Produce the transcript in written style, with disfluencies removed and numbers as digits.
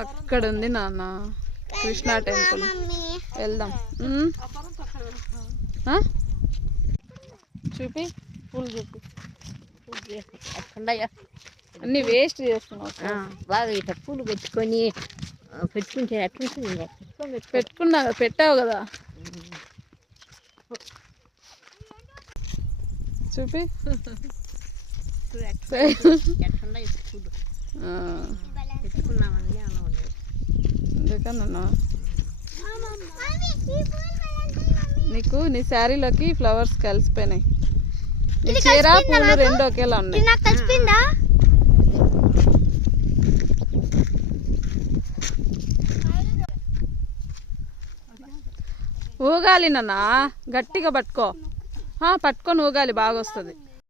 అక్కడ ఉంది నాన్న కృష్ణ టెంపుల్, వెళ్దాం. చూపి పూలు చూపి. అన్ని వేస్ట్ చేస్తున్నావు. బాగా ఇట్లా పూలు పెట్టుకొని పెట్టుకుంటే ఎట్లుంటుంది? పెట్టుకున్నా పెట్టావు కదా. చూపి పెట్టుకున్నామని అందుకన్నా నీకు నీ శారీలోకి ఫ్లవర్స్ కలిసిపోయినాయి. నీ చీర పూలు రెండు ఒకేలా ఉన్నాయి. ఊగాలి నాన్న, గట్టిగా పట్టుకో, పట్టుకొని ఊగాలి, బాగా వస్తుంది.